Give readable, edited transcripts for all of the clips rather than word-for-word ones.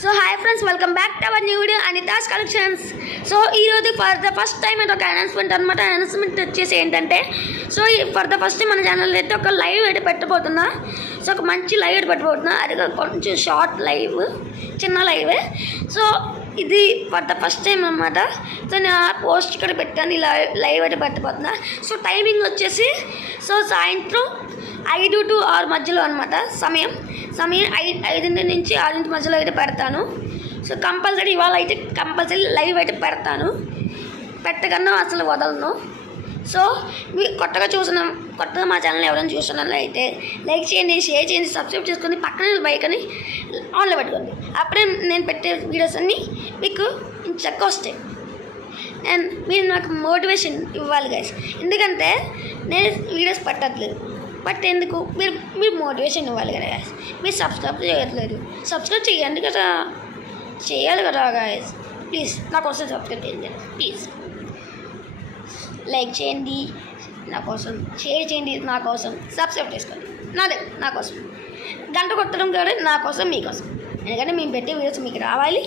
So hi friends, welcome back to our new video Anita's collections. So ఈరోజు for the first time ఇది ఒక announcement అనమాట. Announcement వచ్చేసి ఏంటంటే, so for the first time మన channel అయితే ఒక లైవ్ అయితే పెట్టబోతున్నా. సో ఒక మంచి లైవ్ అయితే పెట్టబోతున్నా. అది కొంచెం షార్ట్ లైవ్, చిన్న లైవే. సో ఇది ఫర్ ద ఫస్ట్ టైం అనమాట. సో నేను పోస్ట్ ఇక్కడ పెట్టాను, ఇలా లైవ్ అయితే పెట్టబోతున్నా. సో టైమింగ్ వచ్చేసి సాయంత్రం 5 to 6 మధ్యలో అనమాట. సమయం 5 నుంచి 6 మధ్యలో అయితే పెడతాను. సో కంపల్సరీ ఇవాళ అయితే కంపల్సరీ లైవ్ అయితే పెడతాను, పెట్టకన్నా అసలు వదలను. సో మీరు కొత్తగా మా ఛానల్ ఎవరైనా చూస్తున్నారు అయితే లైక్ చేయండి, షేర్ చేయండి, సబ్స్క్రైబ్ చేసుకొని పక్కనే బైక్ని ఆన్లో పెట్టుకోండి. అప్పుడే నేను పెట్టే వీడియోస్ అన్నీ మీకు చక్కగా వస్తాయి. అండ్ మీరు నాకు మోటివేషన్ ఇవ్వాలి గైస్, ఎందుకంటే నేను వీడియోస్ పెట్టట్లేదు, బట్ ఎందుకు మీరు మోటివేషన్ ఇవ్వాలి కదా గాయస్. మీరు సబ్స్క్రైబ్ చేయట్లేదు, సబ్స్క్రైబ్ చేయండి కదా, చేయాలి కదా గాయస్. ప్లీజ్ నా కోసం సబ్స్క్రైబ్ చేయండి, ప్లీజ్ లైక్ చేయండి నా కోసం, షేర్ చేయండి నా కోసం, సబ్స్క్రైబ్ చేసుకోండి నా కోసం, గంట కొట్టడం కూడా నా కోసం మీకోసం. ఎందుకంటే మేము పెట్టే వీడియోస్ మీకు రావాలి,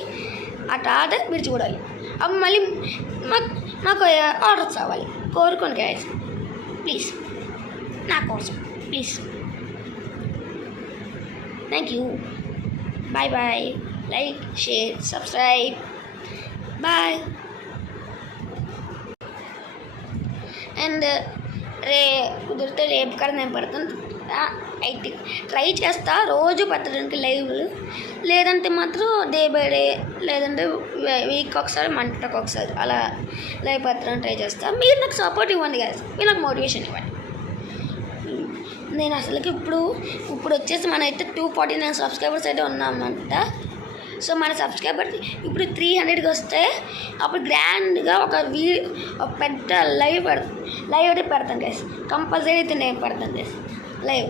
ఆ తర్వాత మీరు చూడాలి. అప్పుడు మళ్ళీ మాకు ఆర్డర్స్ రావాలి. కోరుకోండి గాయస్, ప్లీజ్ నా కోసం, please. Thank you. Bye bye. Like, share, subscribe. Bye. And కుదిరితే రేపు కూడా నేను పెడతాను. అయితే ట్రై చేస్తా రోజు పెట్టడానికి లైవ్లు, లేదంటే మాత్రం డే బై డే, లేదంటే వీక్ ఒకసారి, మంత్కి ఒకసారి అలా లైవ్ పెట్టడానికి ట్రై చేస్తా. మీరు నాకు సపోర్ట్ ఇవ్వండి గాయస్, మీరు నాకు మోటివేషన్ ఇవ్వండి. నేను అసలుకి ఇప్పుడు వచ్చేసి మన అయితే 249 సబ్స్క్రైబర్స్ అయితే ఉన్నామంట. సో మన సబ్స్క్రైబర్స్ ఇప్పుడు 300కి వస్తే అప్పుడు గ్రాండ్గా ఒక పెద్ద లైవ్ అయితే పెడతాను గైస్. కంపల్సరీ అయితే నేను పెడతాను గైస్ లైవ్.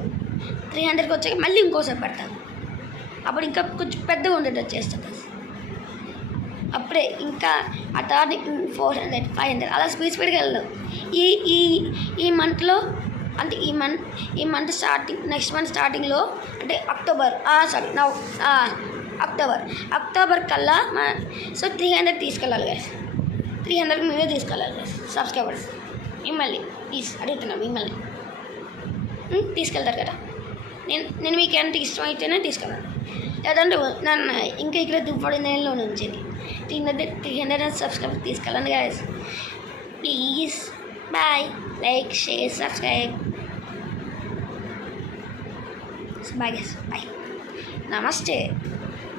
300కి వచ్చాక మళ్ళీ ఇంకోసారి పెడతాను, అప్పుడు ఇంకా కొంచెం పెద్దగా ఉండేటట్టు చేస్తాను గైస్. అప్పుడే ఇంకా ఆ తర్వాత 400, 500 అలా స్పీడ్గా వెళ్ళదు. ఈ మంత్లో, అంటే ఈ మంత్ స్టార్టింగ్, నెక్స్ట్ మంత్ స్టార్టింగ్లో, అంటే అక్టోబర్ కల్లా సో 300 తీసుకెళ్ళాలి గైస్. 300 మీరే తీసుకెళ్ళాలి గైస్ సబ్స్క్రైబర్స్. మిమ్మల్ని ప్లీజ్ అడుగుతున్నాను, మిమ్మల్ని తీసుకెళ్తారు కదా. నేను మీకు ఎంత ఇష్టం అయితేనే తీసుకెళ్ళాలి, లేదంటే నన్ను ఇంకా ఇక్కడ 249లో ఉంచేది. 300 సబ్స్క్రైబర్ తీసుకెళ్ళండి guys, please. Bye. Like, share, subscribe. Bye guys, bye. నమస్తే.